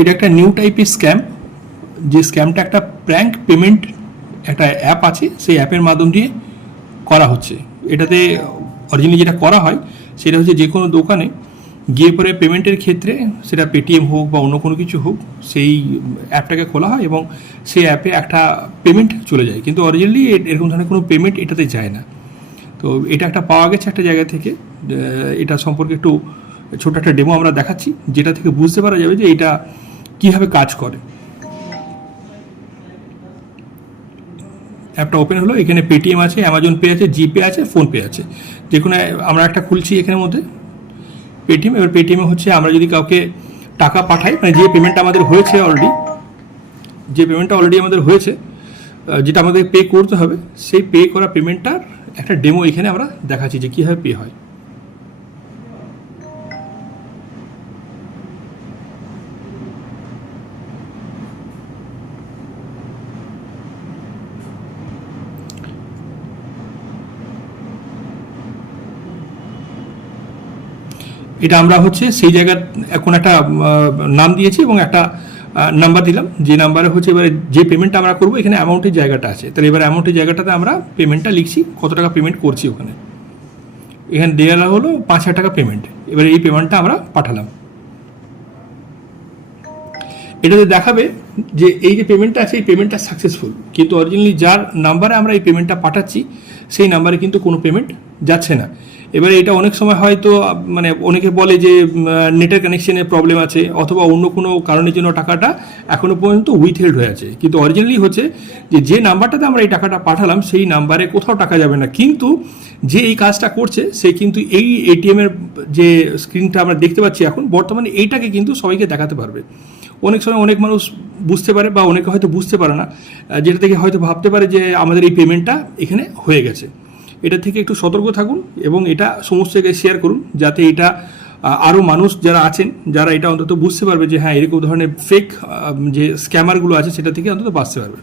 এটা একটা নিউ টাইপের স্ক্যাম, যে স্ক্যামটা একটা প্র্যাঙ্ক পেমেন্ট একটা অ্যাপ আছে, সেই অ্যাপের মাধ্যম দিয়ে করা হচ্ছে। এটাতে অরিজিনালি যেটা করা হয় সেটা হচ্ছে যে কোনো দোকানে গিয়ে পরে পেমেন্টের ক্ষেত্রে, সেটা পেটিএম হোক বা অন্য কোনো কিছু হোক, সেই অ্যাপটাকে খোলা হয় এবং সেই অ্যাপে একটা পেমেন্ট চলে যায়, কিন্তু অরিজিনালি এরকম ধরনের কোনো পেমেন্ট এটাতে যায় না। তো এটা একটা পাওয়া গেছে একটা জায়গা থেকে। এটা সম্পর্কে একটু ছোট একটা ডেমো আমরা দেখাচ্ছি, যেটা থেকে বুঝতে পারা যাবে যে এটা কীভাবে কাজ করে। অ্যাপটা ওপেন হলো, এখানে পেটিএম আছে, অ্যামাজন পে আছে, জিপে আছে, ফোনপে আছে। যে কোনো আমরা একটা খুলছি এখানের মধ্যে পেটিএম। এবার পেটিএমে হচ্ছে আমরা যদি কাউকে টাকা পাঠাই, মানে যে পেমেন্টটা আমাদের হয়েছে অলরেডি, আমাদের হয়েছে, যেটা আমাদের পে করতে হবে, সেই পে করা পেমেন্টটার একটা ডেমো এখানে আমরা দেখাচ্ছি যে কীভাবে পে হয়। এটা আমরা হচ্ছে সেই জায়গার এখন একটা নাম দিয়েছি এবং একটা নাম্বার দিলাম, যে নাম্বারে হচ্ছে এবারে যে পেমেন্টটা আমরা করবো, এখানে অ্যামাউন্টের জায়গাটা আছে, তাহলে এবার অ্যামাউন্টের জায়গাটাতে আমরা পেমেন্টটা লিখছি, কত টাকা পেমেন্ট করছি ওখানে। এখানে দেওয়া হলো 5,000 টাকা পেমেন্ট। এবারে এই পেমেন্টটা আমরা পাঠালাম। এটাতে দেখাবে যে এই যে পেমেন্টটা আছে, এই পেমেন্টটা সাকসেসফুল, কিন্তু অরিজিনালি যার নাম্বারে আমরা এই পেমেন্টটা পাঠাচ্ছি সেই নাম্বারে কিন্তু কোনো পেমেন্ট যাচ্ছে না। এবারে এটা অনেক সময় হয়তো মানে অনেকে বলে যে নেটের কানেকশনের প্রবলেম আছে, অথবা অন্য কোনো কারণের জন্য টাকাটা এখনও পর্যন্ত উইথহেল্ড হয়ে আছে, কিন্তু অরিজিনালি হচ্ছে যে নাম্বারটাতে আমরা এই টাকাটা পাঠালাম সেই নাম্বারে কোথাও টাকা যাবে না, কিন্তু যে এই কাজটা করছে সে কিন্তু এই এটিএমের যে স্ক্রিনটা আমরা দেখতে পাচ্ছি এখন বর্তমানে, এইটাকে কিন্তু সবাইকে দেখাতে পারবে। অনেক সময় অনেক মানুষ বুঝতে পারে বা অনেকে হয়তো বুঝতে পারে না, যেটা থেকে হয়তো ভাবতে পারে যে আমাদের এই পেমেন্টটা এখানে হয়ে গেছে। এটা থেকে একটু সতর্ক থাকুন এবং এটা সমস্ত জায়গায় শেয়ার করুন, যাতে এটা আরও মানুষ যারা আছেন, যারা এটা অন্তত বুঝতে পারবে যে হ্যাঁ এরকম ধরনের ফেক যে স্ক্যামারগুলো আছে সেটা থেকে অন্তত বাঁচতে পারবে।